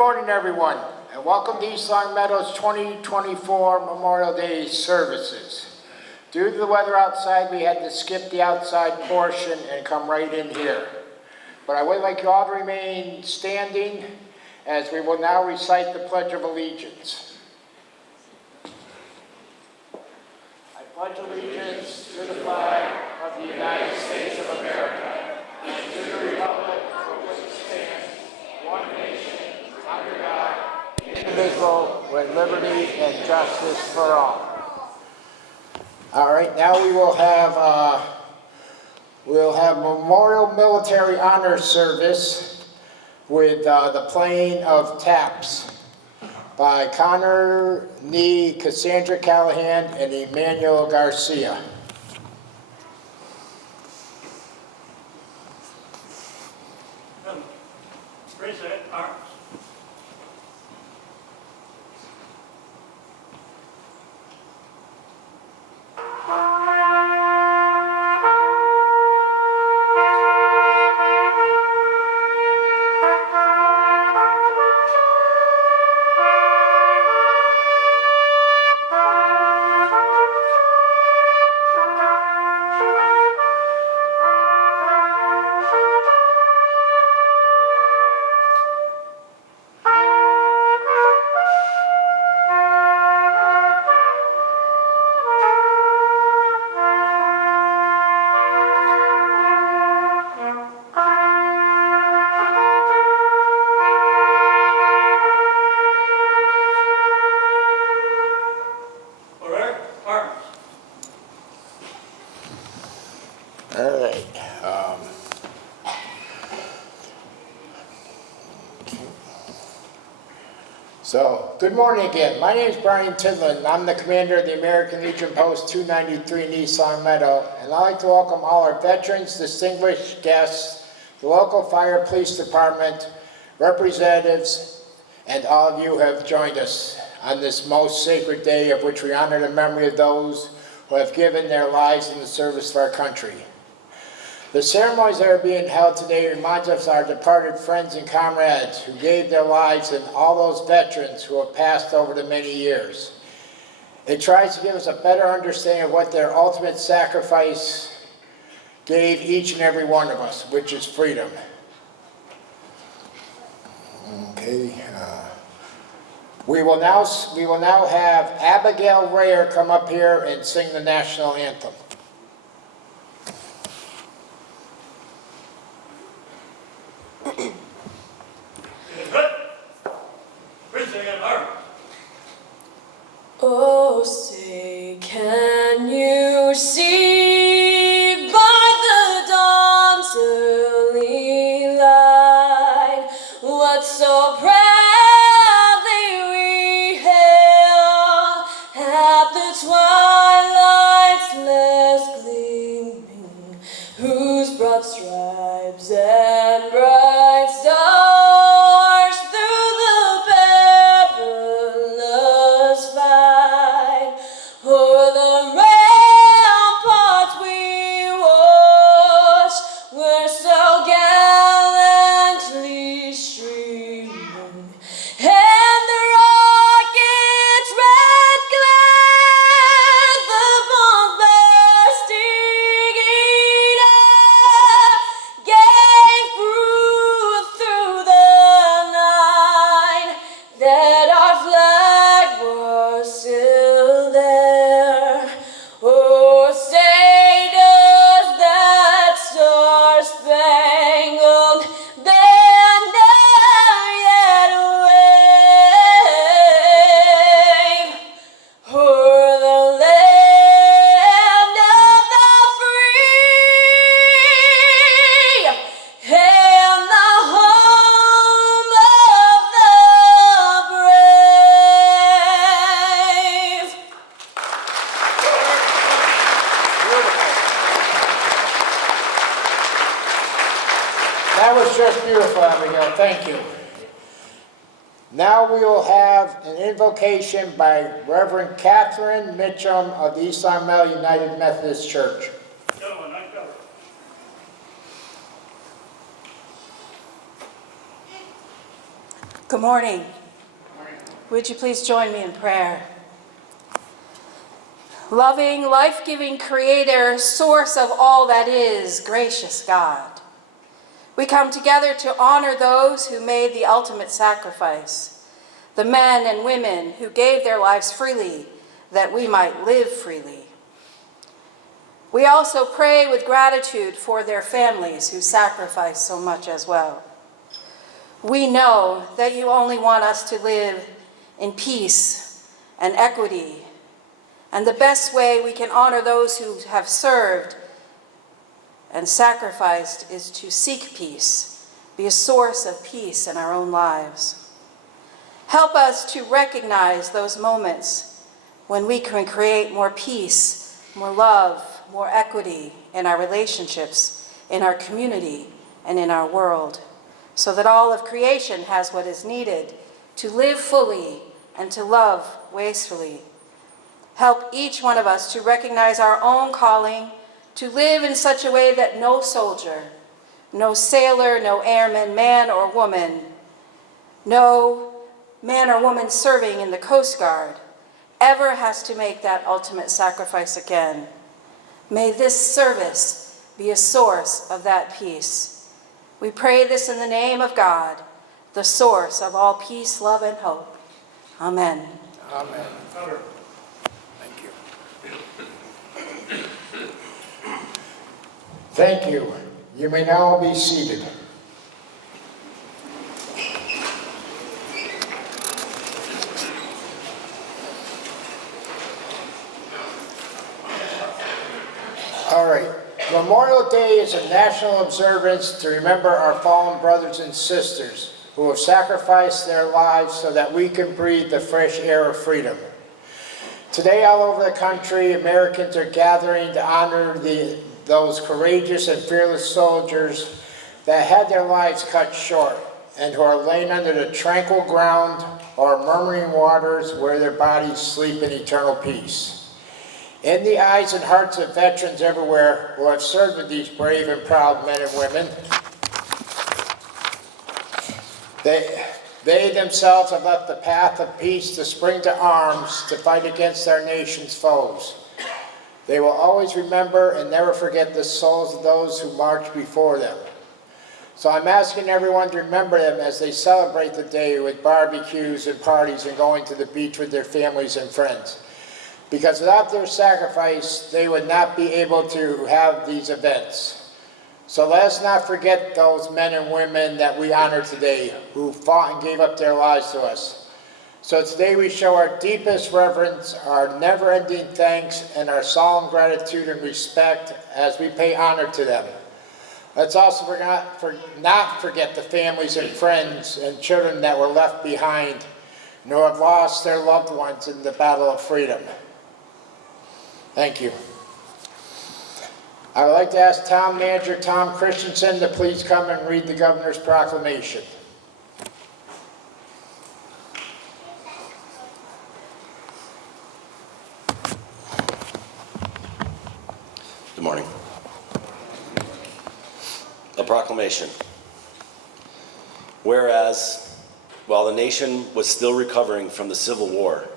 morning, everyone, and welcome to East Long Meadow's 2024 Memorial Day services. Due to the weather outside, we had to skip the outside portion and come right in here. But I would like you all to remain standing as we will now recite the Pledge of Allegiance. I pledge allegiance to the flag of the United States of America and to the republic for which it stands, one nation, under God, indivisible, with liberty and justice for all. All right, now we will have Memorial Military Honor Service with the playing of taps by Connor Nee, Cassandra Callahan, and Emmanuel Garcia. Raise that arms. All right. So, good morning again. My name is Brian Tidland. I'm the commander of the American Legion Post 293 in East Long Meadow, and I'd like to welcome all our veterans, distinguished guests, the local fire police department, representatives, and all of you who have joined us on this most sacred day of which we honor the memory of those who have given their lives in the service of our country. The ceremonies that are being held today reminds us of our departed friends and comrades who gave their lives and all those veterans who have passed over the many years. It tries to give us a better understanding of what their ultimate sacrifice gave each and every one of us, which is freedom. Okay. We will now have Abigail Rayer come up here and sing the national anthem. Oh, say, can you see by the dawn's early light what so proudly we hailed at the twilight's last gleaming, whose broad stripes and bright stars through the perilous fight o'er the ramparts we watched were so gallantly streaming, and the rocket's red glare, the bombastic gave proof through the night that our flag was still there. Oh, say does that star-spangled banner yet wave o'er the land of the free and the home of the brave? That was just beautiful, Abigail. Thank you. Now we will have an invocation by Reverend Catherine Mitchum of the East Long Meadow United Methodist Church. Gentlemen, I cover. Good morning. Would you please join me in prayer? Loving, life-giving Creator, source of all that is, gracious God, we come together to honor those who made the ultimate sacrifice, the men and women who gave their lives freely that we might live freely. We also pray with gratitude for their families who sacrificed so much as well. We know that you only want us to live in peace and equity, and the best way we can honor those who have served and sacrificed is to seek peace, be a source of peace in our own lives. Help us to recognize those moments when we can create more peace, more love, more equity in our relationships, in our community, and in our world, so that all of creation has what is needed to live fully and to love wastefully. Help each one of us to recognize our own calling, to live in such a way that no soldier, no sailor, no airman, man or woman, no man or woman serving in the Coast Guard ever has to make that ultimate sacrifice again. May this service be a source of that peace. We pray this in the name of God, the source of all peace, love, and hope. Amen. Amen. Cover. Thank you. Thank you. You may now be seated. All right. Memorial Day is a national observance to remember our fallen brothers and sisters who have sacrificed their lives so that we can breathe the fresh air of freedom. Today, all over the country, Americans are gathering to honor those courageous and fearless soldiers that had their lives cut short and who are laying under the tranquil ground or murmuring waters where their bodies sleep in eternal peace. In the eyes and hearts of veterans everywhere who have served with these brave and proud men and women, they themselves have left the path of peace to spring to arms to fight against our nation's foes. They will always remember and never forget the souls of those who marched before them. So I'm asking everyone to remember them as they celebrate the day with barbecues and parties and going to the beach with their families and friends. Because without their sacrifice, they would not be able to have these events. So let us not forget those men and women that we honor today who fought and gave up their lives to us. So today we show our deepest reverence, our never-ending thanks, and our solemn gratitude and respect as we pay honor to them. Let's also not forget the families and friends and children that were left behind and who have lost their loved ones in the battle of freedom. Thank you. I would like to ask Town Manager Tom Christensen to please come and read the Governor's proclamation. Good morning. A proclamation. Whereas, while the nation was still recovering from the Civil War,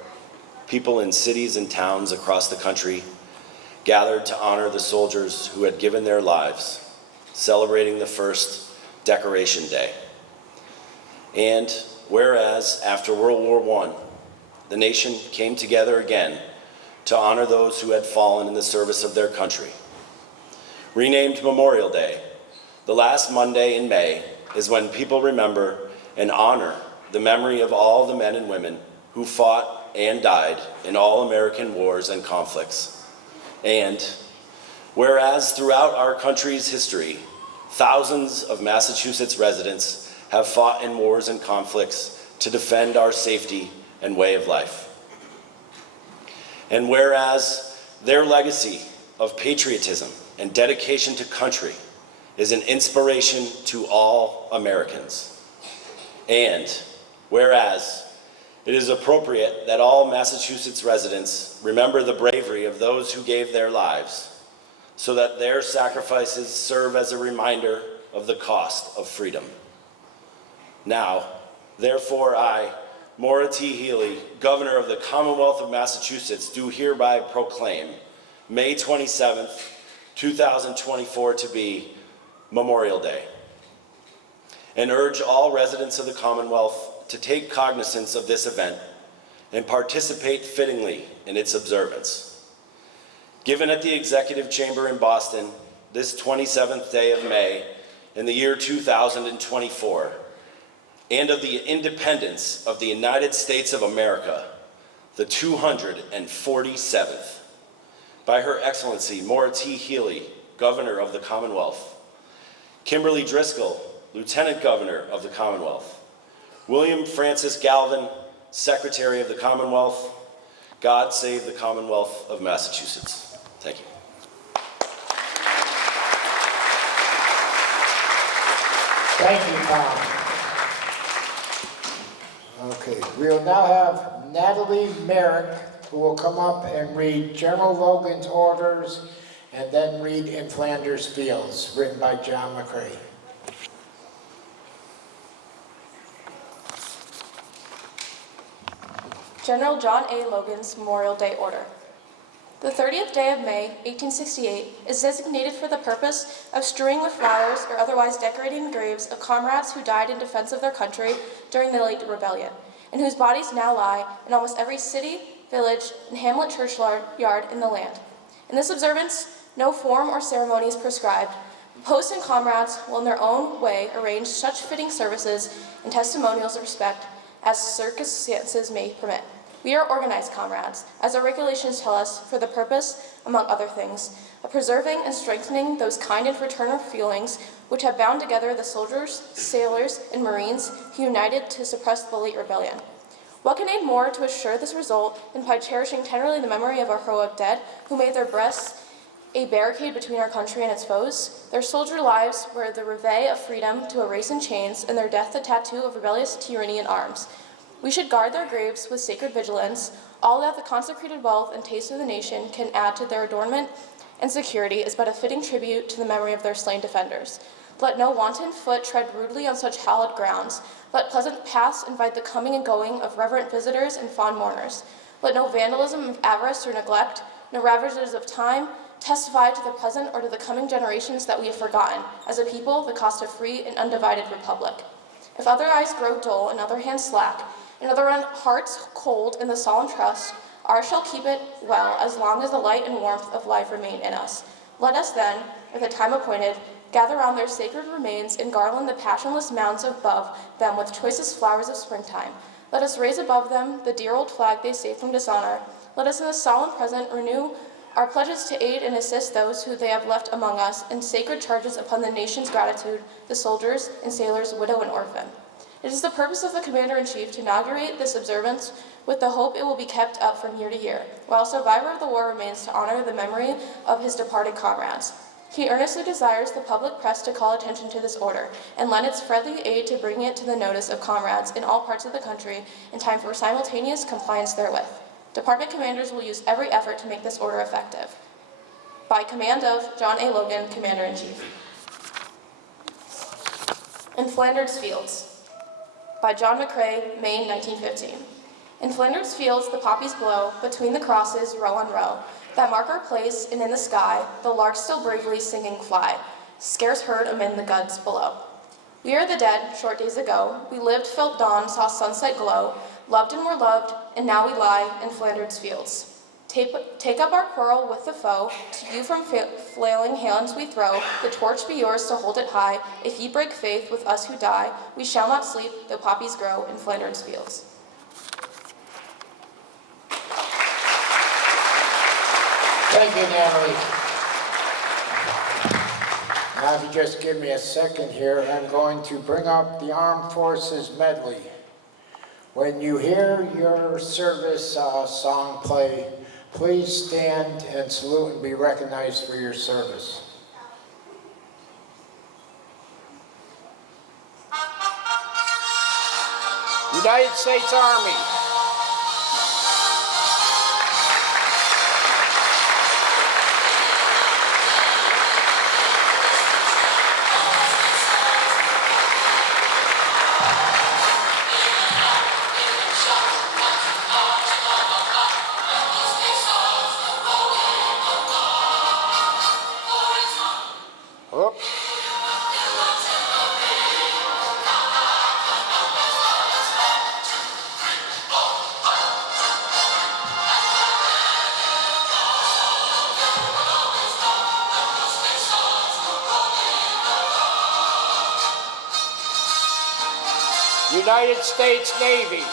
people in cities and towns across the country gathered to honor the soldiers who had given their lives, celebrating the first Decoration Day. And whereas, after World War I, the nation came together again to honor those who had fallen in the service of their country. Renamed Memorial Day, the last Monday in May is when people remember and honor the memory of all the men and women who fought and died in all American wars and conflicts. And whereas throughout our country's history, thousands of Massachusetts residents have fought in wars and conflicts to defend our safety and way of life. And whereas their legacy of patriotism and dedication to country is an inspiration to all Americans. And whereas it is appropriate that all Massachusetts residents remember the bravery of those who gave their lives so that their sacrifices serve as a reminder of the cost of freedom. Now, Therefore, I, Maura T. Healy, Governor of the Commonwealth of Massachusetts, do hereby proclaim May 27th, 2024 to be Memorial Day, and urge all residents of the Commonwealth to take cognizance of this event and participate fittingly in its observance. Given at the Executive Chamber in Boston, this 27th day of May in the year 2024, and of the independence of the United States of America, the 247th, by Her Excellency Maura T. Healy, Governor of the Commonwealth, Kimberly Driscoll, Lieutenant Governor of the Commonwealth, William Francis Galvin, Secretary of the Commonwealth. God save the Commonwealth of Massachusetts. Thank you. Thank you, Tom. Okay, we'll now have Natalie Merrick, who will come up and read General Logan's orders and then read In Flanders Fields, written by John McCrae. General John A. Logan's Memorial Day Order. The 30th day of May, 1868, is designated for the purpose of strewing with flowers or otherwise decorating the graves of comrades who died in defense of their country during the late rebellion, and whose bodies now lie in almost every city, village, and hamlet churchyard in the land. In this observance, no form or ceremony is prescribed. Posts and comrades will in their own way arrange such fitting services and testimonials of respect as circumstances may permit. We are organized comrades, as our regulations tell us, for the purpose, among other things, of preserving and strengthening those kind and fraternal feelings which have bound together the soldiers, sailors, and Marines who united to suppress the late rebellion. What can aid more to assure this result than by cherishing tenderly the memory of our heroic dead, who made their breasts a barricade between our country and its foes? Their soldier lives were the reveille of freedom to a race in chains, and their death the tattoo of rebellious tyranny in arms. We should guard their graves with sacred vigilance. All that the consecrated wealth and taste of the nation can add to their adornment and security is but a fitting tribute to the memory of their slain defenders. Let no wanton foot tread rudely on such hallowed grounds. Let pleasant paths invite the coming and going of reverent visitors and fond mourners. Let no vandalism of avarice or neglect, no ravages of time, testify to the present or to the coming generations that we have forgotten, as a people, the cost of free and undivided republic. If other eyes grow dull and other hands slack, and other hearts cold in the solemn trust, ours shall keep it well as long as the light and warmth of life remain in us. Let us then, at the time appointed, gather round their sacred remains and garland the passionless mounds above them with choicest flowers of springtime. Let us raise above them the dear old flag they saved from dishonor. Let us in the solemn present renew our pledges to aid and assist those who they have left among us in sacred charges upon the nation's gratitude, the soldiers and sailors, widow and orphan. It is the purpose of the Commander-in-Chief to inaugurate this observance with the hope it will be kept up from year to year, while a survivor of the war remains to honor the memory of his departed comrades. He earnestly desires the public press to call attention to this order and lend its friendly aid to bringing it to the notice of comrades in all parts of the country in time for simultaneous compliance therewith. Department commanders will use every effort to make this order effective. By command of John A. Logan, Commander-in-Chief. In Flanders Fields. By John McCrae, May 1915. In Flanders Fields the poppies blow, between the crosses, row on row, that mark our place, and in the sky, the larks still bravely singing fly, scarce heard amid the guds below. We are the dead, short days ago, we lived, felt dawn, saw sunset glow, loved and were loved, and now we lie in Flanders Fields. Take up our quarrel with the foe, to you from flailing hands we throw, the torch be yours to hold it high, if ye break faith with us who die, we shall not sleep, though poppies grow in Flanders Fields. Thank you, Natalie. Now, if you just give me a second here, I'm going to bring up the Armed Forces Medley. When you hear your service song play, please stand and salute and be recognized for your service. United States Army. United States Navy.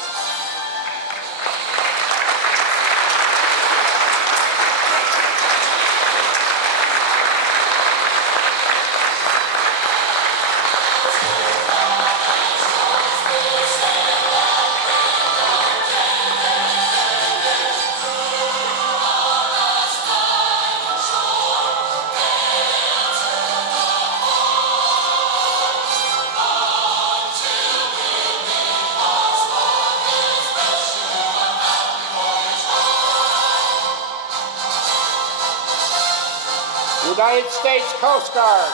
United States Coast Guard.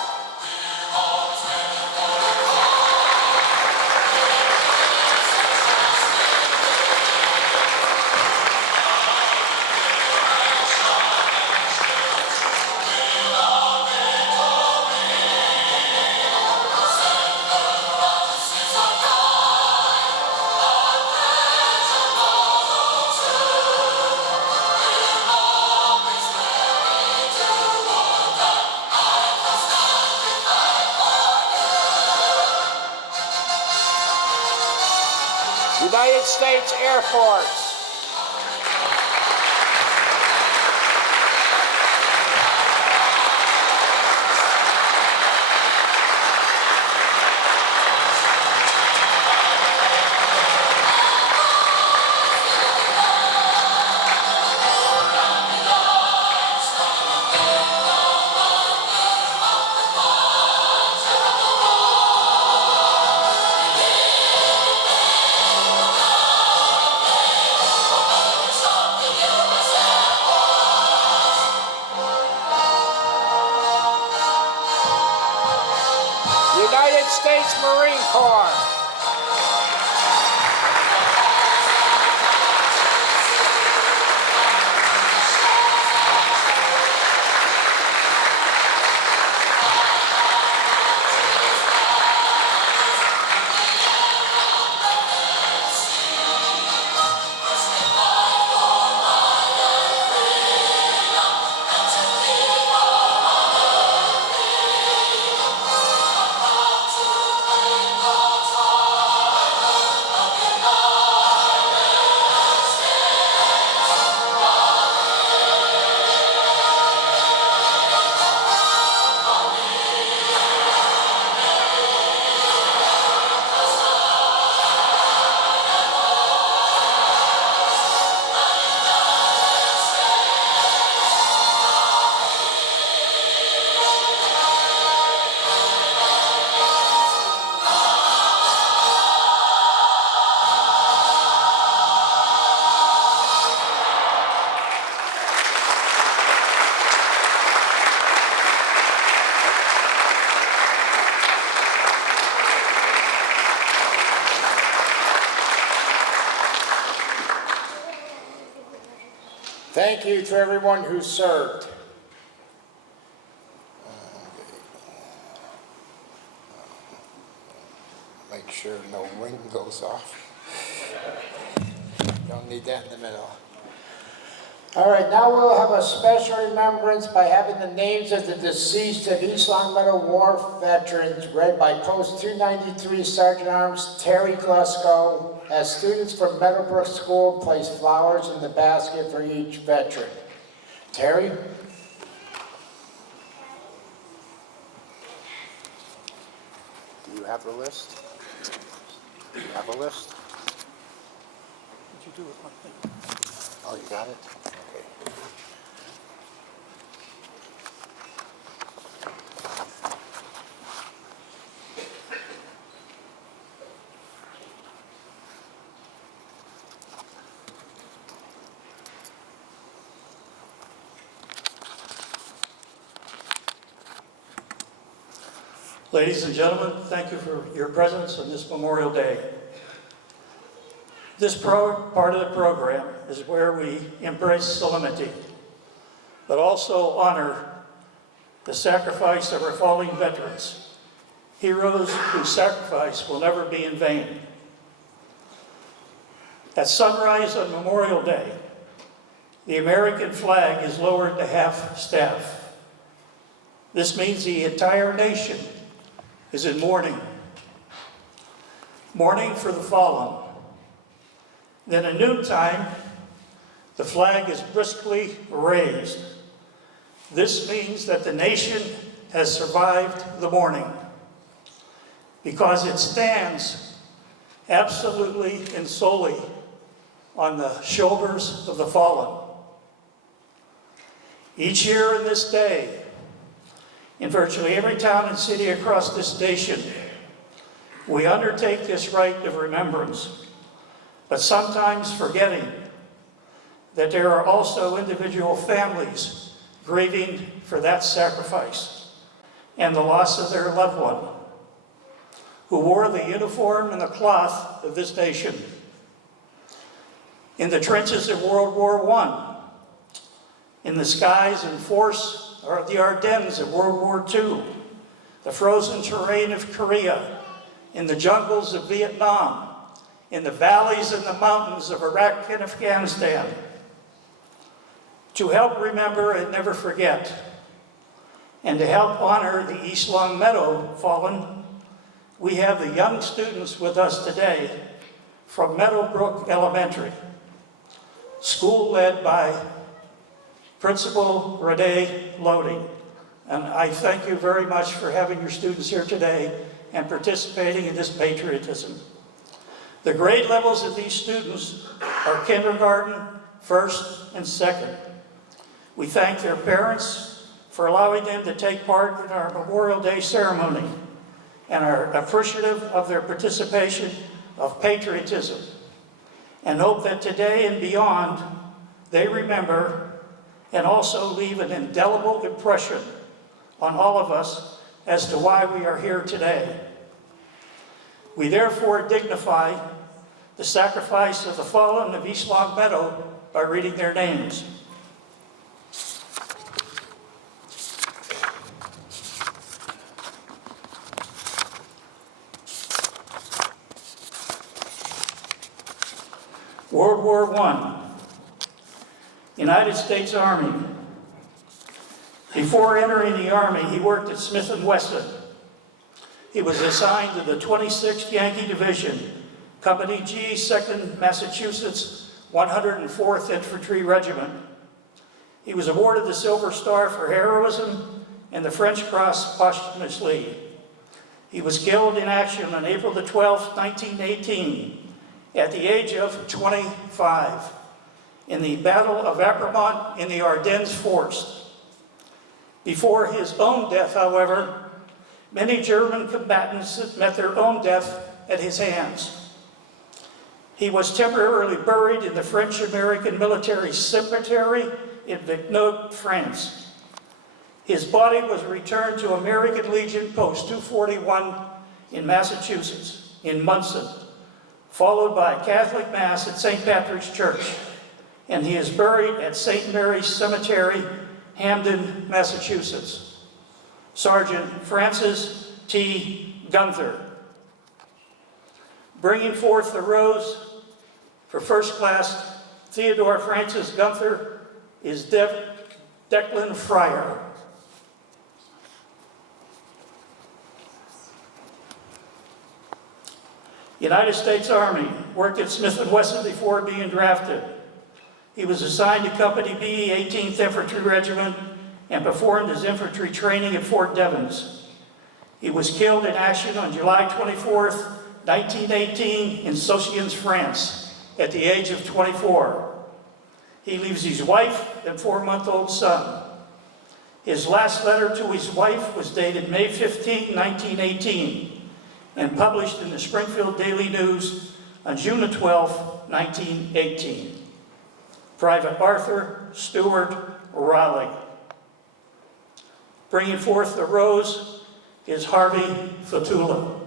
United States Air Force. United States Marine Corps. Thank you to everyone who served. Make sure no ring goes off. Don't need that in the middle. All right, now we'll have a special remembrance by having the names of the deceased of East Long Meadow War veterans read by Post 293 Sergeant Arms Terry Glesko, as students from Meadowbrook School place flowers in the basket for each veteran. Terry? Do you have the list? Do you have a list? What'd you do with my thing? Oh, you got it? Okay. Ladies and gentlemen, thank you for your presence on this Memorial Day. This part of the program is where we embrace solemnity, but also honor the sacrifice of our fallen veterans, heroes whose sacrifice will never be in vain. At sunrise on Memorial Day, the American flag is lowered to half-staff. This means the entire nation is in mourning. mourning for the fallen. Then at noontime, the flag is briskly raised. This means that the nation has survived the morning because it stands absolutely and solely on the shoulders of the fallen. Each year in this day, in virtually every town and city across this nation, we undertake this rite of remembrance, but sometimes forgetting that there are also individual families grieving for that sacrifice and the loss of their loved one, who wore the uniform and the cloth of this nation. In the trenches of World War I, in the skies and force of the Ardennes of World War II, the frozen terrain of Korea, in the jungles of Vietnam, in the valleys and the mountains of Iraq and Afghanistan, to help remember and never forget, and to help honor the East Long Meadow fallen, we have the young students with us today from Meadowbrook Elementary, school led by Principal Renee Lodi. And I thank you very much for having your students here today and participating in this patriotism. The grade levels of these students are kindergarten, first, and second. We thank their parents for allowing them to take part in our Memorial Day ceremony and are appreciative of their participation of patriotism and hope that today and beyond they remember and also leave an indelible impression on all of us as to why we are here today. We therefore dignify the sacrifice of the fallen of East Long Meadow by reading their names. World War I, United States Army. Before entering the Army, he worked at Smith & Wesson. He was assigned to the 26th Yankee Division, Company G, 2nd Massachusetts 104th Infantry Regiment. He was awarded the Silver Star for heroism and the French Cross posthumously. He was killed in action on April the 12th, 1918, at the age of 25, in the Battle of Apremont in the Ardennes Forest. Before his own death, however, many German combatants met their own death at his hands. He was temporarily buried in the French-American Military Cemetery in Vignoc, France. His body was returned to American Legion Post 241 in Massachusetts, in Munson, followed by a Catholic Mass at St. Patrick's Church, and he is buried at St. Mary's Cemetery, Hamden, Massachusetts. Sergeant Francis T. Gunther. Bringing forth the rose for First Class Theodore Francis Gunther is Declan Fryer. United States Army, worked at Smith & Wesson before being drafted. He was assigned to Company B, 18th Infantry Regiment, and performed his infantry training at Fort Devens. He was killed in action on July 24th, 1918 in Sociens, France, at the age of 24. He leaves his wife and 4-month-old son. His last letter to his wife was dated May 15, 1918, and published in the Springfield Daily News on June 12, 1918. Private Arthur Stewart Raleigh. Bringing forth the rose is Harvey Fatula.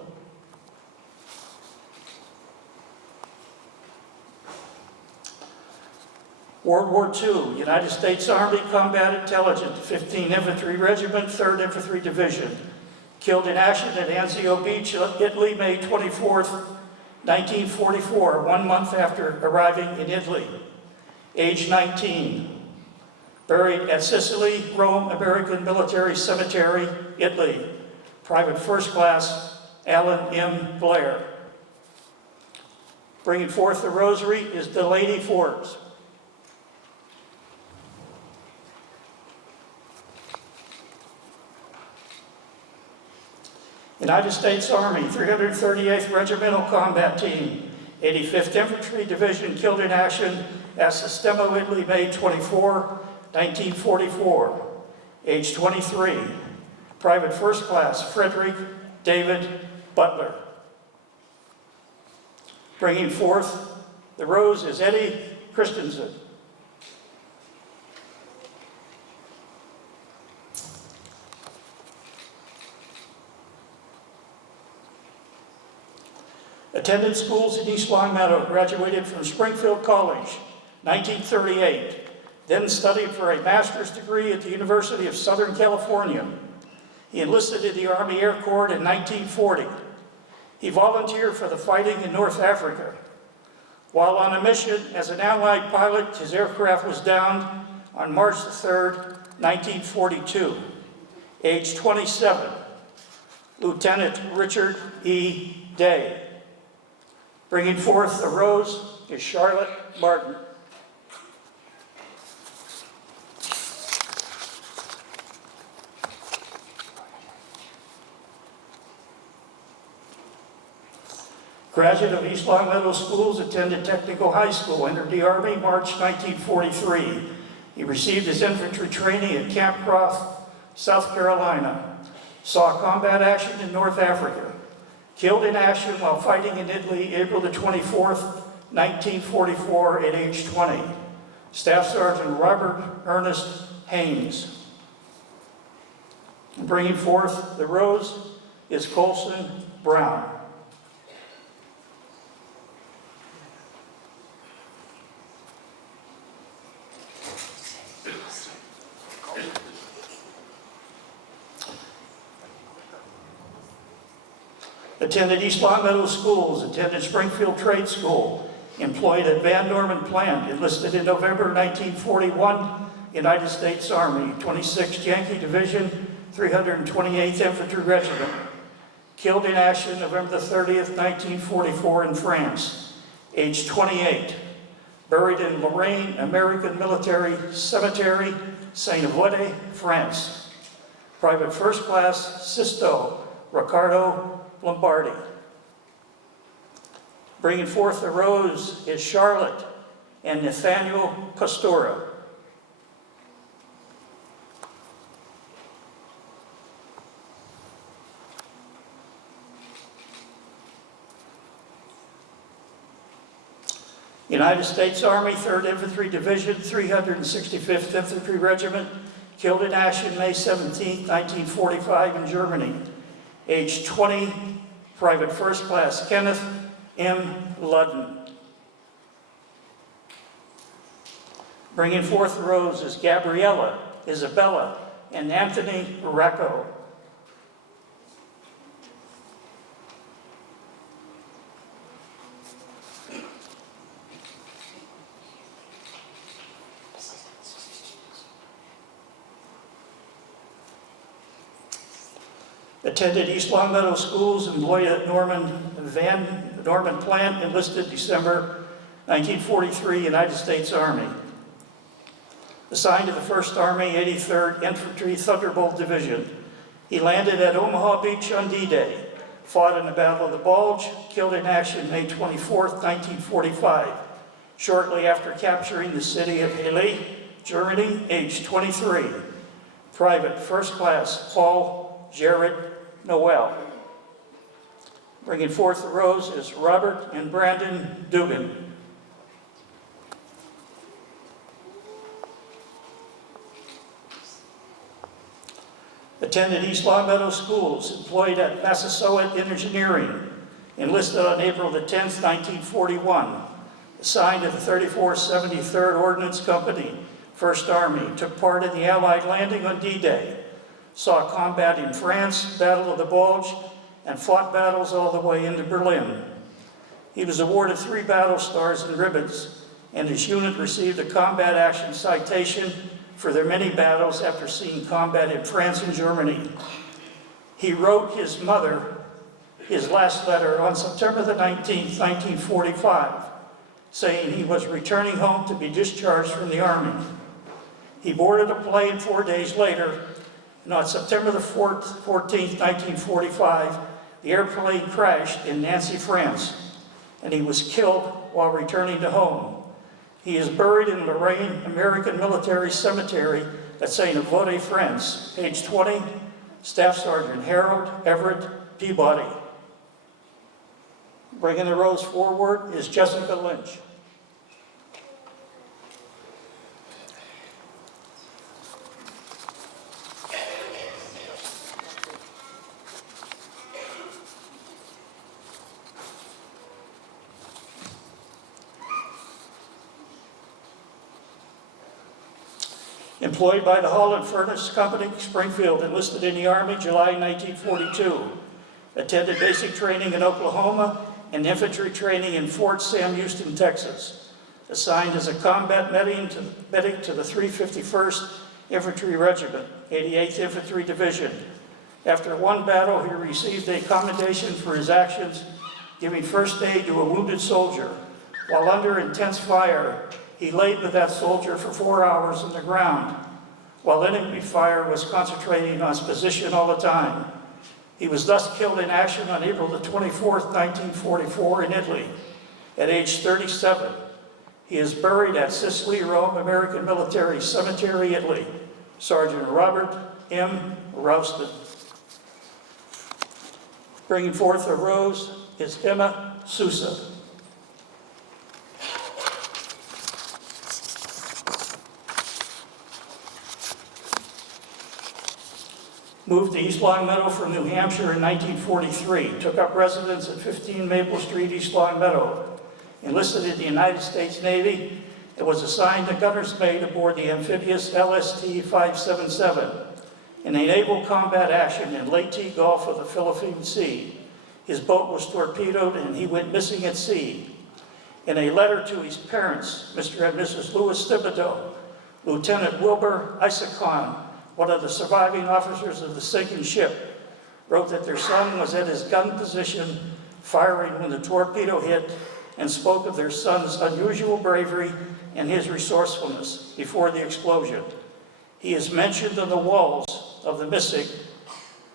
World War II, United States Army Combat Intelligence, 15th Infantry Regiment, 3rd Infantry Division. Killed in action at Anzio Beach, Italy, May 24th, 1944, 1 month after arriving in Italy. Age 19. Buried at Sicily, Rome American Military Cemetery, Italy. Private First Class Alan M. Blair. Bringing forth the rosary is Delaney Forbes. United States Army 338th Regimental Combat Team, 85th Infantry Division, killed in action at Sistema, Italy, May 24, 1944. Age 23. Private First Class Frederick David Butler. Bringing forth the rose is Eddie Christensen. Attended schools in East Longmeadow, graduated from Springfield College, 1938. Then studied for a master's degree at the University of Southern California. He enlisted in the Army Air Corps in 1940. He volunteered for the fighting in North Africa. While on a mission as an Allied pilot, his aircraft was downed on March 3, 1942. Age 27. Lieutenant Richard E. Day. Bringing forth the rose is Charlotte Martin. Graduate of East Longmeadow Schools, attended Technical High School, entered the Army March 1943. He received his infantry training at Camp Croft, South Carolina. Saw combat action in North Africa. Killed in action while fighting in Italy, April the 24th, 1944, at age 20. Staff Sergeant Robert Ernest Haynes. Bringing forth the rose is Colson Brown. Attended East Longmeadow Schools, attended Springfield Trade School, employed at Van Norman Plant, enlisted in November 1941, United States Army, 26th Yankee Division, 328th Infantry Regiment. Killed in action November the 30th, 1944 in France, age 28. Buried in Lorraine American Military Cemetery, Saint-Avoid, France. Private First Class Sisto Ricardo Lombardi. Bringing forth the rose is Charlotte and Nathaniel Pastora. United States Army 3rd Infantry Division, 365th Infantry Regiment, killed in action May 17, 1945 in Germany. Age 20, Private First Class Kenneth M. Ludden. Bringing forth the rose is Gabriella, Isabella, and Anthony Racco. Attended East Longmeadow Schools, employed at Van Norman Plant, enlisted December 1943, United States Army. Assigned to the 1st Army 83rd Infantry Thunderbolt Division. He landed at Omaha Beach on D-Day, fought in the Battle of the Bulge, killed in action May 24th, 1945, shortly after capturing the city of Halle, Germany, age 23. Private First Class Paul Jared Noel. Bringing forth the rose is Robert and Brandon Dugan. Attended East Longmeadow Schools, employed at Massasoit Engineering, enlisted on April the 10th, 1941, assigned to the 34th 73rd Ordnance Company, 1st Army, took part in the Allied landing on D-Day, saw combat in France, Battle of the Bulge, and fought battles all the way into Berlin. He was awarded 3 battle stars and ribbons, and his unit received a combat action citation for their many battles after seeing combat in France and Germany. He wrote his mother his last letter on September the 19th, 1945, saying he was returning home to be discharged from the Army. He boarded a plane 4 days later, and on September the 14th, 1945, the airplane crashed in Nancy, France, and he was killed while returning to home. He is buried in Lorraine American Military Cemetery at St. Avote, France, age 20, Staff Sergeant Harold Everett Peabody. Bringing the rose forward is Jessica Lynch. Employed by the Holland Furnace Company, Springfield, enlisted in the Army July 1942. Attended basic training in Oklahoma and infantry training in Fort Sam Houston, Texas. Assigned as a combat medic to the 351st Infantry Regiment, 88th Infantry Division. After one battle, he received a commendation for his actions, giving first aid to a wounded soldier. While under intense fire, he laid with that soldier for 4 hours on the ground, while enemy fire was concentrating on his position all the time. He was thus killed in action on April the 24th, 1944 in Italy, at age 37. He is buried at Sicily, Rome American Military Cemetery, Italy. Sergeant Robert M. Rouston. Bringing forth a rose is Emma Sousa. Moved to East Long Meadow from New Hampshire in 1943. Took up residence at 15 Maple Street, East Long Meadow. Enlisted in the United States Navy and was assigned to gunner's mate aboard the amphibious LST-577 in a naval combat action in Leyte Gulf of the Philippine Sea. His boat was torpedoed and he went missing at sea. In a letter to his parents, Mr. and Mrs. Louis Thibodeau, Lieutenant Wilbur Isakon, one of the surviving officers of the sinking ship, wrote that their son was at his gun position firing when the torpedo hit, and spoke of their son's unusual bravery and his resourcefulness before the explosion. He is mentioned on the walls of the missing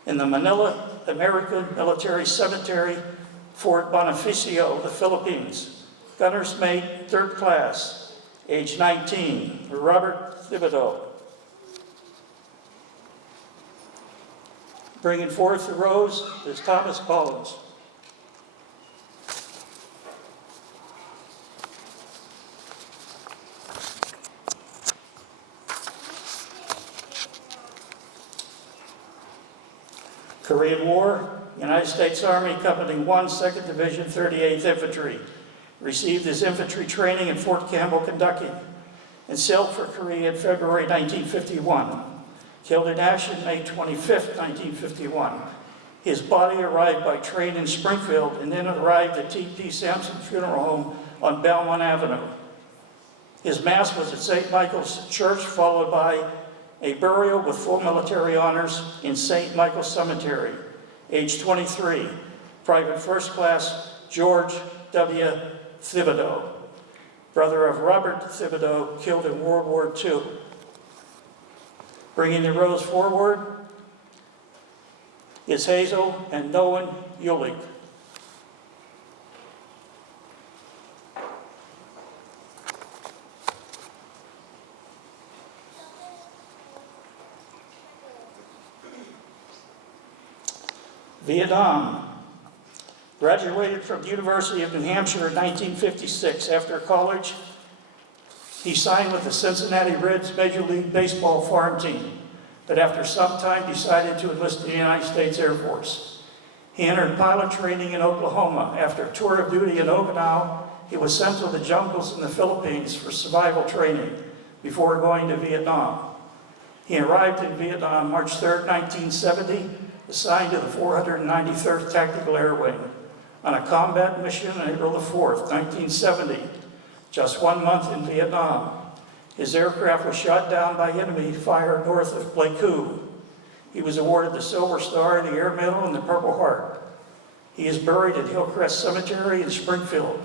in the Manila American Military Cemetery, Fort Bonifacio, the Philippines. Gunner's mate, 3rd class, age 19, Robert Thibodeau. Bringing forth the rose is Thomas Collins. Korean War, United States Army, Company 1, 2nd Division, 38th Infantry. Received his infantry training in Fort Campbell, Kentucky, and sailed for Korea in February 1951. Killed in action May 25th, 1951. His body arrived by train in Springfield and then arrived at T.P. Sampson Funeral Home on Belmont Avenue. His mass was at St. Michael's Church, followed by a burial with full military honors in St. Michael's Cemetery. Age 23, Private First Class George W. Thibodeau, brother of Robert Thibodeau, killed in World War II. Bringing the rose forward is Hazel and Nolan Yulik. Vietnam. Graduated from the University of New Hampshire in 1956. After college, he signed with the Cincinnati Reds Major League Baseball farm team, but after some time decided to enlist in the United States Air Force. He entered pilot training in Oklahoma. After a tour of duty in Okinawa, he was sent to the jungles in the Philippines for survival training before going to Vietnam. He arrived in Vietnam March 3rd, 1970, assigned to the 493rd Tactical Air Wing on a combat mission on April 4th, 1970, just 1 month in Vietnam. His aircraft was shot down by enemy fire north of Pleiku. He was awarded the Silver Star, the Air Medal, and the Purple Heart. He is buried at Hillcrest Cemetery in Springfield,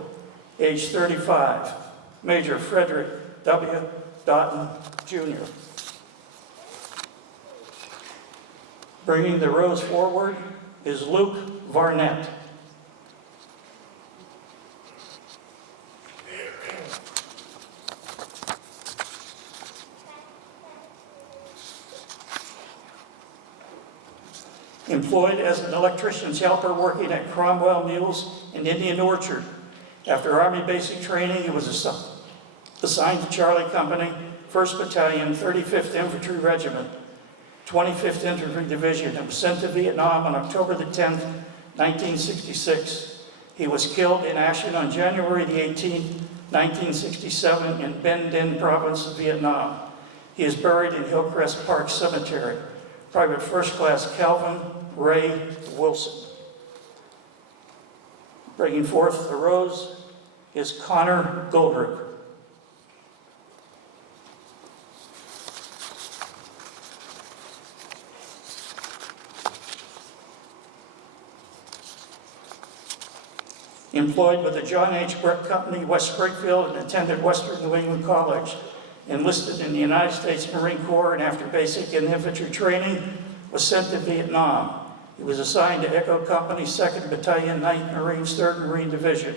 age 35. Major Frederick W. Doughton, Jr. Bringing the rose forward is Luke Varnett. Employed as an electrician's helper working at Cromwell Mills in Indian Orchard. After Army basic training, he was assigned to Charlie Company, 1st Battalion, 35th Infantry Regiment, 25th Infantry Division, and was sent to Vietnam on October the 10th, 1966. He was killed in action on January the 18th, 1967 in Binh Dinh Province of Vietnam. He is buried in Hillcrest Park Cemetery. Private First Class Calvin Ray Wilson. Bringing forth the rose is Connor Goldrick. Employed with the John H. Brick Company, West Springfield, and attended Western New England College. Enlisted in the United States Marine Corps, and after basic and infantry training, was sent to Vietnam. He was assigned to Echo Company, 2nd Battalion, 9th Marines, 3rd Marine Division.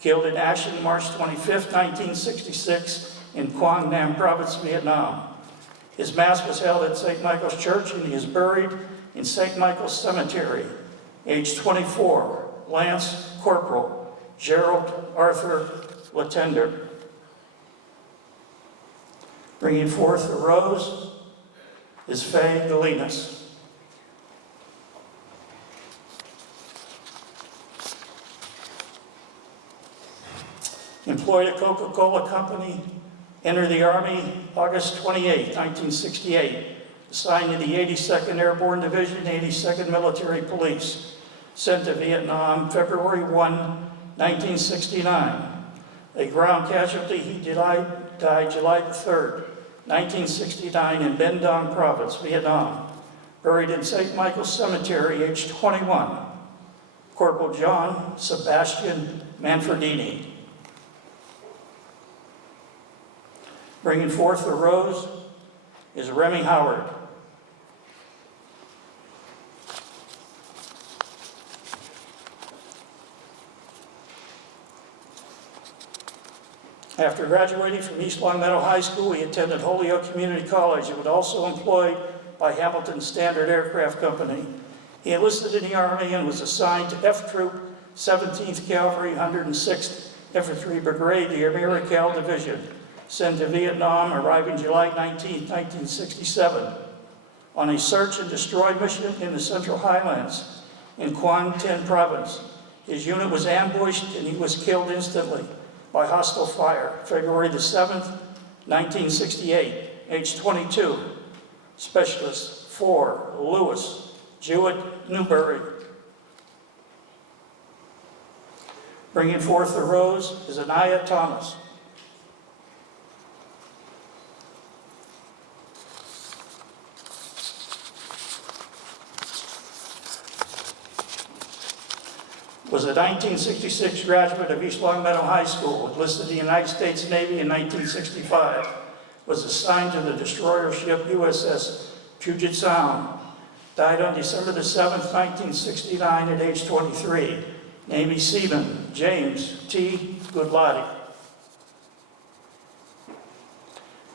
Killed in action March 25, 1966 in Quang Nam Province, Vietnam. His mass was held at St. Michael's Church, and he is buried in St. Michael's Cemetery. Age 24, Lance Corporal Gerald Arthur Latender. Bringing forth the rose is Faye Galinas. Employed at Coca-Cola Company, entered the Army August 28, 1968, assigned to the 82nd Airborne Division, 82nd Military Police, sent to Vietnam February 1, 1969. A ground casualty, he died July 3rd, 1969 in Binh Dong Province, Vietnam. Buried in St. Michael's Cemetery, age 21. Corporal John Sebastian Manfredini. Bringing forth the rose is Remy Howard. After graduating from East Longmeadow High School, he attended Holyoke Community College and was also employed by Hamilton Standard Aircraft Company. He enlisted in the Army and was assigned to F Troop, 17th Cavalry, 106th Infantry Brigade, the AmeriCal Division, sent to Vietnam, arriving July 19, 1967, on a search and destroy mission in the Central Highlands in Quang Tin Province. His unit was ambushed and he was killed instantly by hostile fire, February the 7th, 1968, age 22, Specialist 4, Lewis Jewett Newberry. Bringing forth the rose is Anaya Thomas. Was a 1966 graduate of East Longmeadow High School, enlisted in the United States Navy in 1965, was assigned to the destroyer ship USS Puget Sound, died on December the 7th, 1969 at age 23, Navy Seaman James T. Goodlotti.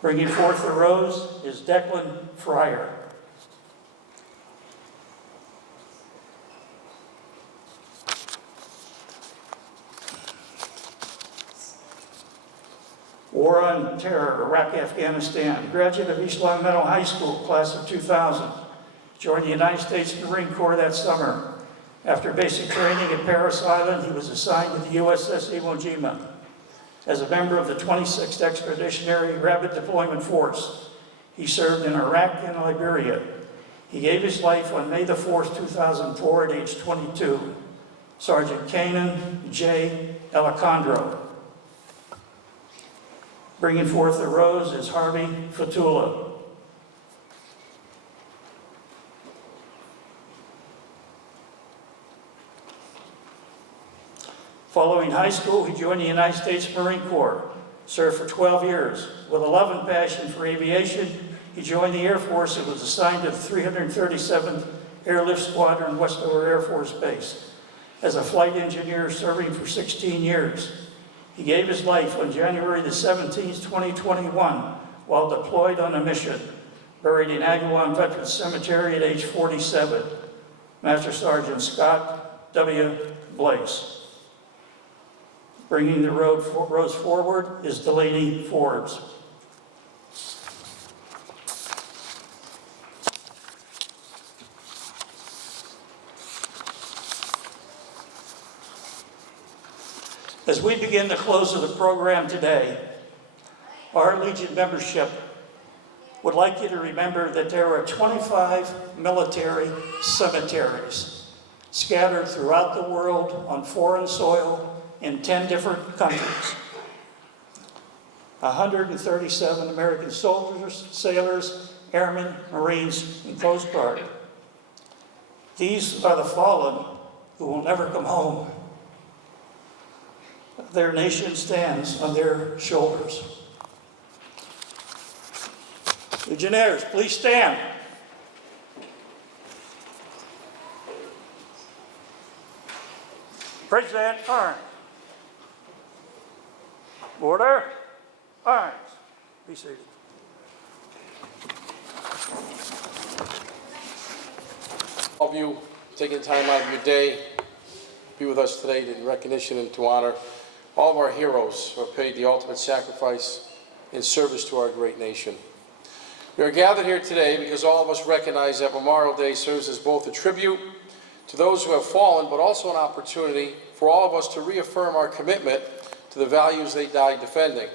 Bringing forth the rose is Declan Fryer. War on Terror, Iraq, Afghanistan. Graduate of East Longmeadow High School, class of 2000. Joined the United States Marine Corps that summer. After basic training at Parris Island, he was assigned to the USS Iwo Jima as a member of the 26th Expeditionary Rapid Deployment Force. He served in Iraq and Liberia. He gave his life on May the 4th, 2004 at age 22. Sergeant Kanan J. Alejandro. Bringing forth the rose is Harvey Fatula. Following high school, he joined the United States Marine Corps, served for 12 years. With a love and passion for aviation, he joined the Air Force and was assigned to the 337th Airlift Squadron, Westover Air Force Base, as a flight engineer serving for 16 years. He gave his life on January the 17th, 2021, while deployed on a mission, buried in Agawam Veterans Cemetery at age 47. Master Sergeant Scott W. Blaze. Bringing the rose forward is Delaney Forbes. As we begin the close of the program today, our Legion membership would like you to remember that there are 25 military cemeteries scattered throughout the world on foreign soil in 10 different countries. 137 American soldiers, sailors, airmen, Marines, and Coast Guard. These are the fallen who will never come home. Their nation stands on their shoulders. Legionnaires, please stand. Present arms. Order. Arms. Be seated. All of you taking time out of your day to be with us today in recognition and to honor all of our heroes who have paid the ultimate sacrifice in service to our great nation. We are gathered here today because all of us recognize that Memorial Day serves as both a tribute to those who have fallen, but also an opportunity for all of us to reaffirm our commitment to the values they died defending.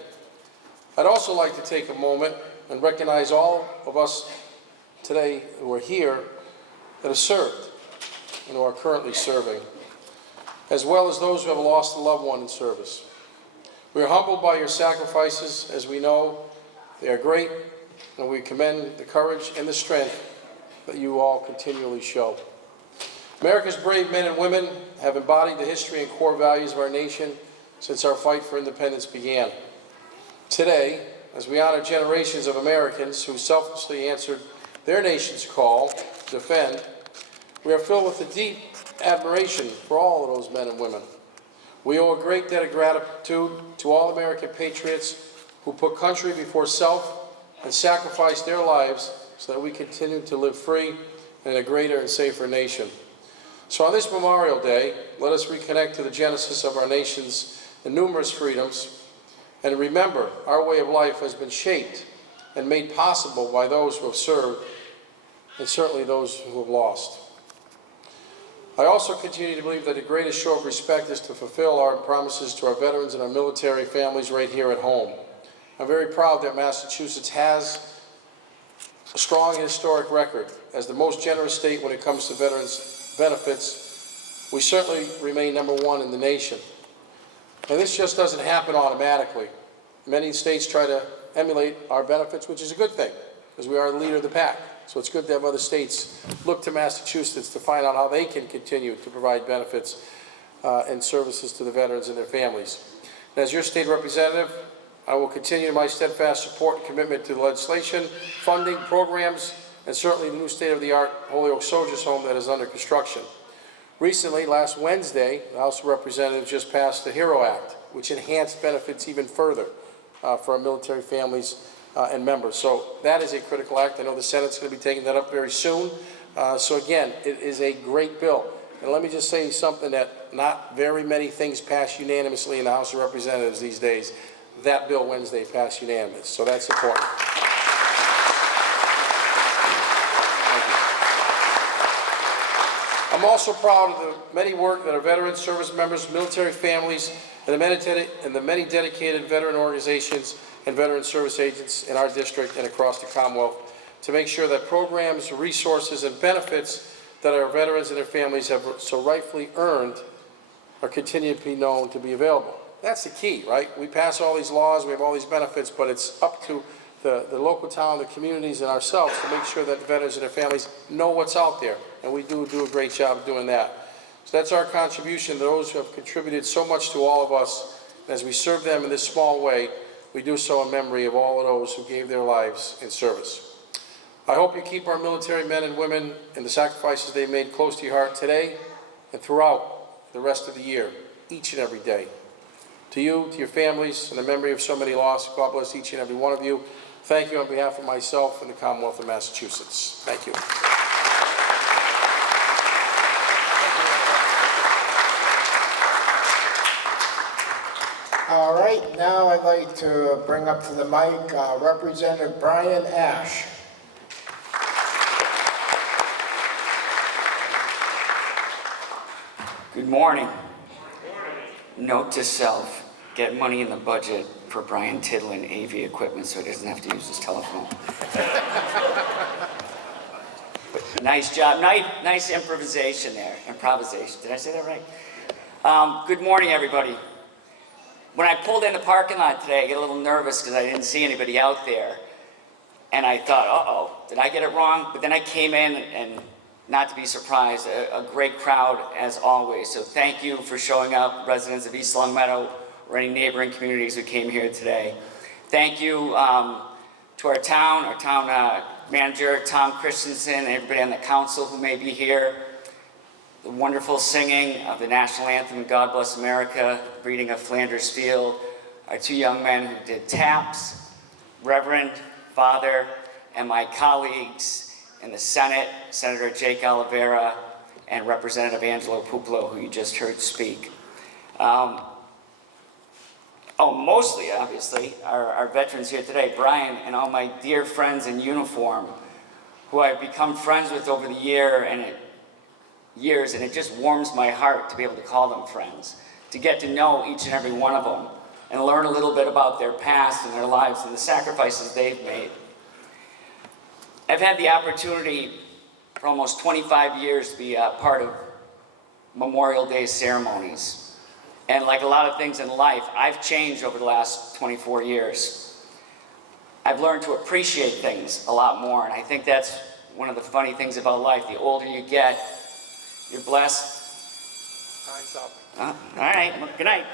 I'd also like to take a moment and recognize all of us today who are here that have served and who are currently serving, as well as those who have lost a loved one in service. We are humbled by your sacrifices, as we know they are great, and we commend the courage and the strength that you all continually show. America's brave men and women have embodied the history and core values of our nation since our fight for independence began. Today, as we honor generations of Americans who selflessly answered their nation's call to defend, we are filled with a deep admiration for all of those men and women. We owe a great debt of gratitude to all American patriots who put country before self and sacrificed their lives so that we continue to live free in a greater and safer nation. So on this Memorial Day, let us reconnect to the genesis of our nation's numerous freedoms and remember our way of life has been shaped and made possible by those who have served and certainly those who have lost. I also continue to believe that the greatest show of respect is to fulfill our promises to our veterans and our military families right here at home. I'm very proud that Massachusetts has a strong historic record. As the most generous state when it comes to veterans benefits, we certainly remain #1 in the nation. And this just doesn't happen automatically. Many states try to emulate our benefits, which is a good thing, because we are the leader of the pack. So it's good to have other states look to Massachusetts to find out how they can continue to provide benefits and services to the veterans and their families. And as your state representative, I will continue my steadfast support and commitment to the legislation, funding, programs, and certainly the new state-of-the-art Holyoke Soldiers Home that is under construction. Recently, last Wednesday, the House of Representatives just passed the HERO Act, which enhanced benefits even further for our military families and members. So that is a critical act. I know the Senate's going to be taking that up very soon. So again, it is a great bill. And let me just say something that not very many things pass unanimously in the House of Representatives these days. That bill Wednesday passed unanimous, so that's important. Thank you. I'm also proud of the many work that our veterans, service members, military families, and the many dedicated veteran organizations and veteran service agents in our district and across the Commonwealth to make sure that programs, resources, and benefits that our veterans and their families have so rightfully earned are continued to be known to be available. That's the key, right? We pass all these laws, we have all these benefits, but it's up to the local town, the communities, and ourselves to make sure that the veterans and their families know what's out there, and we do a great job of doing that. So that's our contribution to those who have contributed so much to all of us. As we serve them in this small way, we do so in memory of all of those who gave their lives in service. I hope you keep our military men and women and the sacrifices they made close to your heart today and throughout the rest of the year, each and every day. To you, to your families, in the memory of so many lost, God bless each and every one of you. Thank you on behalf of myself and the Commonwealth of Massachusetts. Thank you. All right, now I'd like to bring up to the mic Representative Brian Ash. Good morning. Note to self, get money in the budget for Brian Tidlin AV equipment so he doesn't have to use his telephone. Nice job, nice improvisation there. Improvisation, did I say that right? Good morning, everybody. When I pulled in the parking lot today, I get a little nervous because I didn't see anybody out there. And I thought, uh-oh, did I get it wrong? But then I came in and not to be surprised, a great crowd as always. So thank you for showing up, residents of East Longmeadow or any neighboring communities who came here today. Thank you to our town manager, Tom Christensen, and everybody on the council who may be here. The wonderful singing of the national anthem, God Bless America, reading of Flanders Field, our two young men who did taps, Reverend, Father, and my colleagues in the Senate, Senator Jake Oliveira and Representative Angelo Pupolo, who you just heard speak. Mostly, obviously, our veterans here today, Brian and all my dear friends in uniform, who I've become friends with over the years, and it just warms my heart to be able to call them friends, to get to know each and every one of them, and learn a little bit about their past and their lives and the sacrifices they've made. I've had the opportunity for almost 25 years to be a part of Memorial Day ceremonies. And like a lot of things in life, I've changed over the last 24 years. I've learned to appreciate things a lot more, and I think that's one of the funny things about life. The older you get, you're blessed. Time's up. All right, well, good night.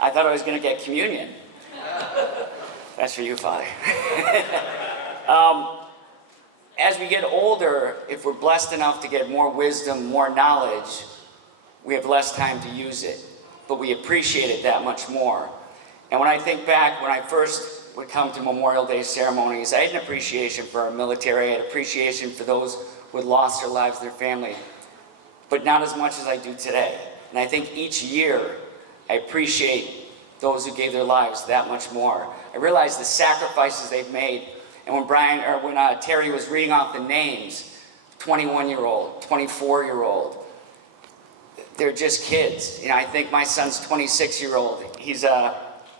I thought I was going to get communion. That's for you, Father. As we get older, if we're blessed enough to get more wisdom, more knowledge, we have less time to use it, but we appreciate it that much more. And when I think back, when I first would come to Memorial Day ceremonies, I had an appreciation for our military, I had appreciation for those who had lost their lives, their family, but not as much as I do today. And I think each year, I appreciate those who gave their lives that much more. I realize the sacrifices they've made. And when Terry was reading off the names, 21-year-old, 24-year-old, they're just kids. You know, I think my son's 26-year-old. He's in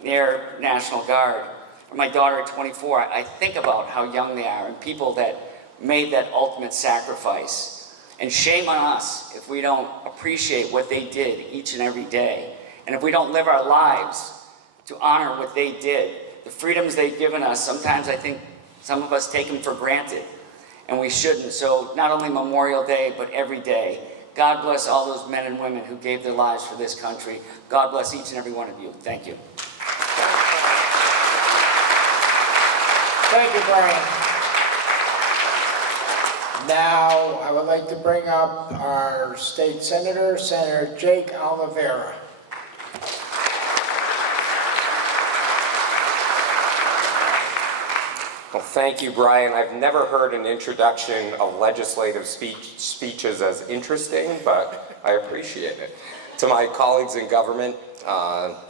the Air National Guard. Or my daughter, 24. I think about how young they are and people that made that ultimate sacrifice. And shame on us if we don't appreciate what they did each and every day. And if we don't live our lives to honor what they did, the freedoms they've given us, sometimes I think some of us take them for granted, and we shouldn't. So not only Memorial Day, but every day. God bless all those men and women who gave their lives for this country. God bless each and every one of you. Thank you. Thank you, Brian. Now, I would like to bring up our state senator, Senator Jake Oliveira. Well, thank you, Brian. I've never heard an introduction of legislative speeches as interesting, but I appreciate it. To my colleagues in government,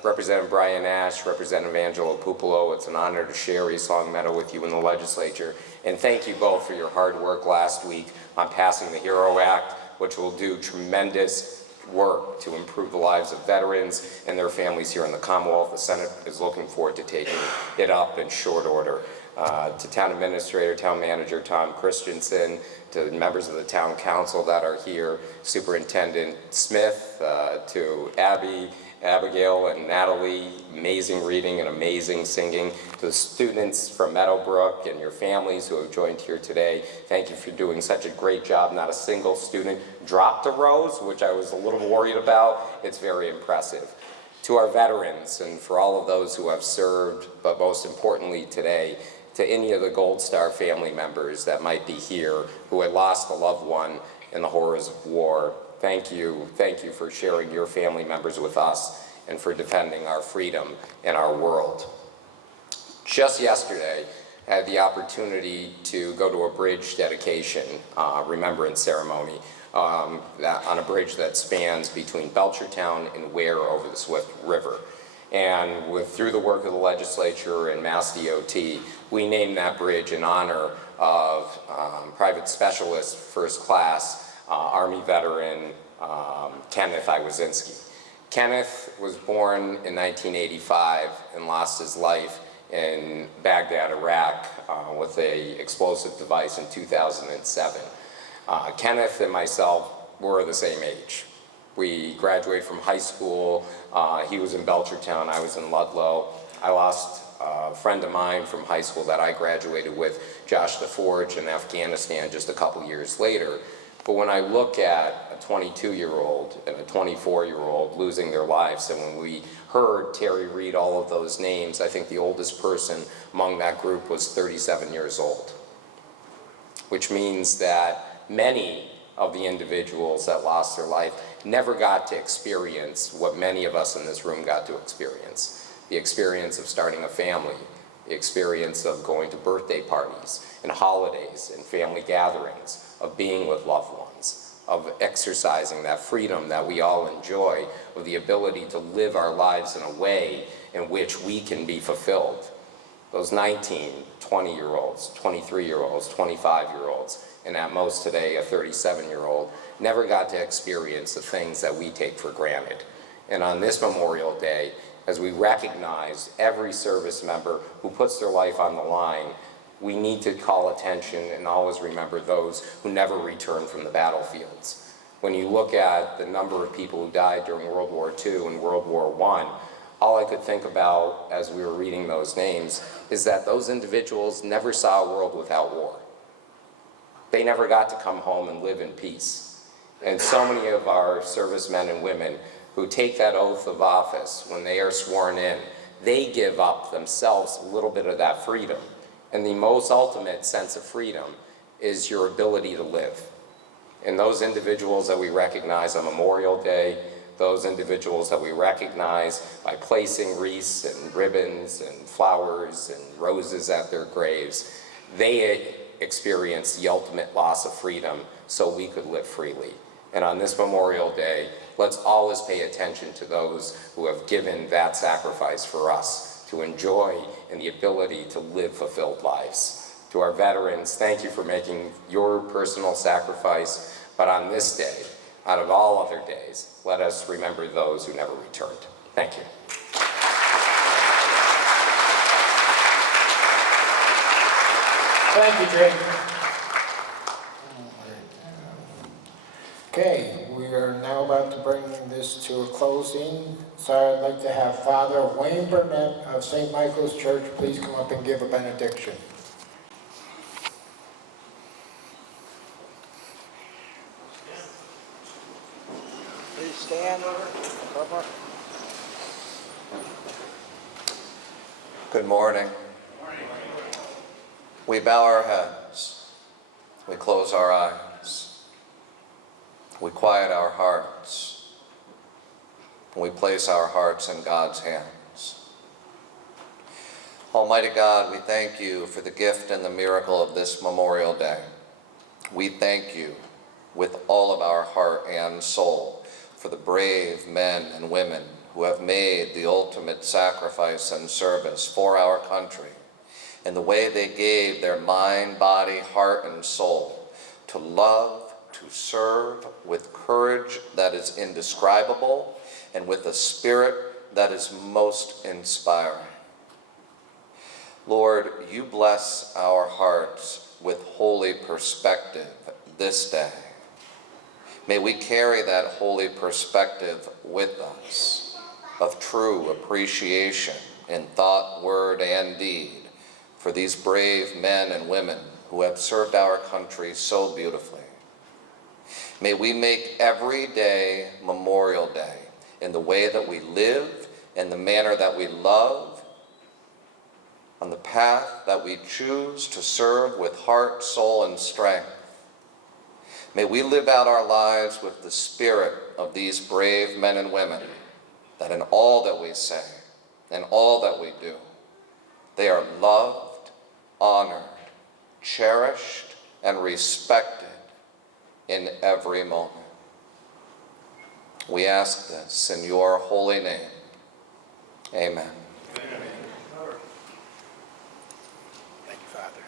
Representative Brian Ash, Representative Angelo Pupolo, it's an honor to share East Longmeadow with you in the legislature. And thank you both for your hard work last week on passing the HERO Act, which will do tremendous work to improve the lives of veterans and their families here in the Commonwealth. The Senate is looking forward to taking it up in short order. to Town Administrator, Town Manager Tom Christensen, to the members of the Town Council that are here, Superintendent Smith, to Abigail and Natalie, amazing reading and amazing singing, to the students from Meadowbrook and your families who have joined here today. Thank you for doing such a great job. Not a single student dropped a rose, which I was a little worried about. It's very impressive. To our veterans and for all of those who have served, but most importantly today, to any of the Gold Star family members that might be here who had lost a loved one in the horrors of war. Thank you for sharing your family members with us and for defending our freedom and our world. Just yesterday, I had the opportunity to go to a bridge dedication remembrance ceremony on a bridge that spans between Belchertown and Ware over the Swift River. And through the work of the legislature and Mass DOT, we named that bridge in honor of Private Specialist First Class Army veteran Kenneth Iwazinski. Kenneth was born in 1985 and lost his life in Baghdad, Iraq with an explosive device in 2007. Kenneth and myself were the same age. We graduated from high school. He was in Belchertown, I was in Ludlow. I lost a friend of mine from high school that I graduated with, Josh DeForge, in Afghanistan just a couple years later. But when I look at a 22-year-old and a 24-year-old losing their lives, and when we heard Terry read all of those names, I think the oldest person among that group was 37 years old, which means that many of the individuals that lost their life never got to experience what many of us in this room got to experience. The experience of starting a family, the experience of going to birthday parties and holidays and family gatherings, of being with loved ones, of exercising that freedom that we all enjoy, of the ability to live our lives in a way in which we can be fulfilled. Those 19, 20-year-olds, 23-year-olds, 25-year-olds, and at most today a 37-year-old, never got to experience the things that we take for granted. And on this Memorial Day, as we recognize every service member who puts their life on the line, we need to call attention and always remember those who never returned from the battlefields. When you look at the number of people who died during World War II and World War I, all I could think about as we were reading those names is that those individuals never saw a world without war. They never got to come home and live in peace. And so many of our servicemen and women who take that oath of office when they are sworn in, they give up themselves a little bit of that freedom. And the most ultimate sense of freedom is your ability to live. And those individuals that we recognize on Memorial Day, those individuals that we recognize by placing wreaths and ribbons and flowers and roses at their graves, they experienced the ultimate loss of freedom so we could live freely. And on this Memorial Day, let's always pay attention to those who have given that sacrifice for us to enjoy and the ability to live fulfilled lives. To our veterans, thank you for making your personal sacrifice, but on this day, out of all other days, let us remember those who never returned. Thank you. Thank you, Jay. Okay, we are now about to bring this to a closing. So I'd like to have Father Wayne Burnett of St. Michael's Church please come up and give a benediction. Please stand. Good morning. We bow our heads. We close our eyes. We quiet our hearts. We place our hearts in God's hands. Almighty God, we thank you for the gift and the miracle of this Memorial Day. We thank you with all of our heart and soul for the brave men and women who have made the ultimate sacrifice and service for our country, and the way they gave their mind, body, heart, and soul to love, to serve with courage that is indescribable and with a spirit that is most inspiring. Lord, you bless our hearts with holy perspective this day. May we carry that holy perspective with us of true appreciation in thought, word, and deed for these brave men and women who have served our country so beautifully. May we make every day Memorial Day in the way that we live, in the manner that we love, on the path that we choose to serve with heart, soul, and strength. May we live out our lives with the spirit of these brave men and women, that in all that we say and all that we do, they are loved, honored, cherished, and respected in every moment. We ask this in your holy name. Amen. Thank you, Father.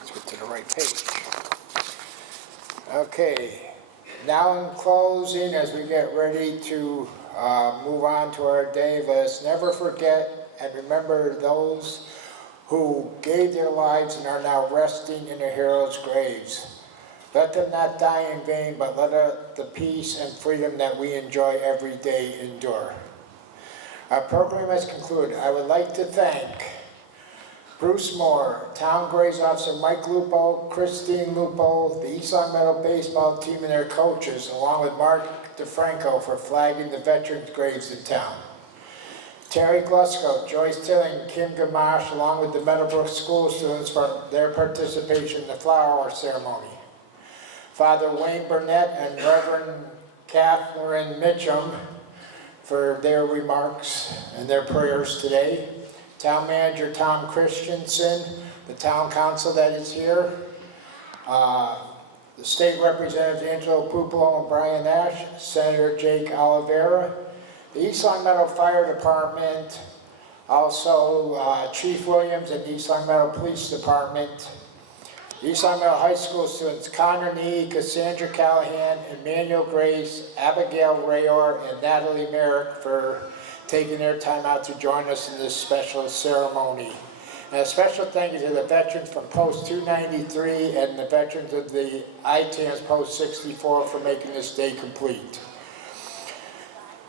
Let's get to the right page. Okay, now in closing, as we get ready to move on to our day, let us never forget and remember those who gave their lives and are now resting in their heroes' graves. Let them not die in vain, but let the peace and freedom that we enjoy every day endure. Our program has concluded. I would like to thank Bruce Moore, Town Graves Officer Mike Lupo, Christine Lupo, the East Long Meadow baseball team and their coaches, along with Mark DeFranco for flagging the veterans' graves in town. Terry Glusko, Joyce Tilling, Kim Gamache, along with the Meadowbrook School students for their participation in the flower ceremony. Father Wayne Burnett and Reverend Catherine Mitchum for their remarks and their prayers today. Town Manager Tom Christensen, the Town Council that is here, the State Representatives Angelo Pupolo and Brian Nash, Senator Jake Oliveira, the East Long Meadow Fire Department, also Chief Williams and the East Long Meadow Police Department, East Long Meadow High School students Connor Nee, Cassandra Callahan, Emmanuel Grace, Abigail Rayor, and Natalie Merrick for taking their time out to join us in this special ceremony. And a special thank you to the veterans from Post 293 and the veterans of the ITAMS Post 64 for making this day complete.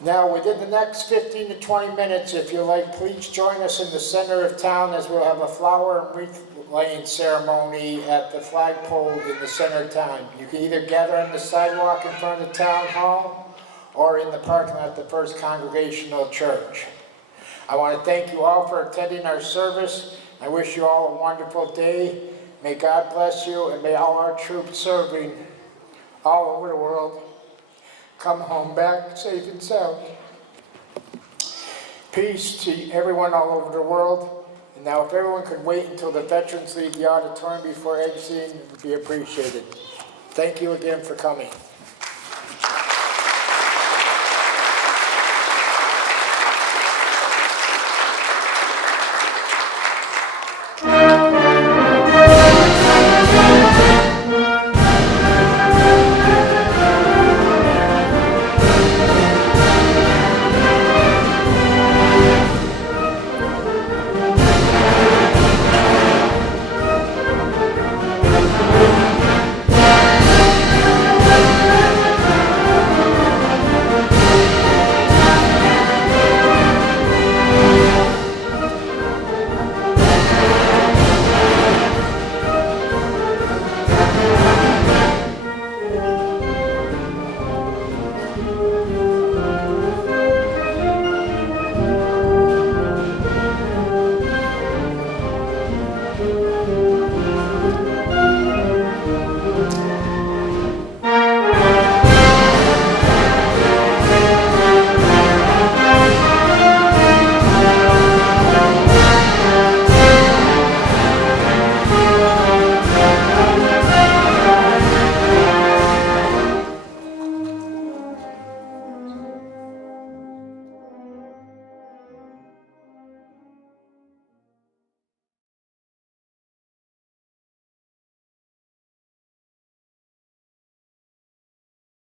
Now, within the next 15 to 20 minutes, if you like, please join us in the center of town as we'll have a flower and wreath laying ceremony at the flagpole in the center of town. You can either gather on the sidewalk in front of the town hall or in the parking lot at the First Congregational Church. I want to thank you all for attending our service. I wish you all a wonderful day. May God bless you, and may all our troops serving all over the world come home back safe and sound. Peace to everyone all over the world. And now if everyone could wait until the veterans leave the auditorium before exiting, it would be appreciated. Thank you again for coming.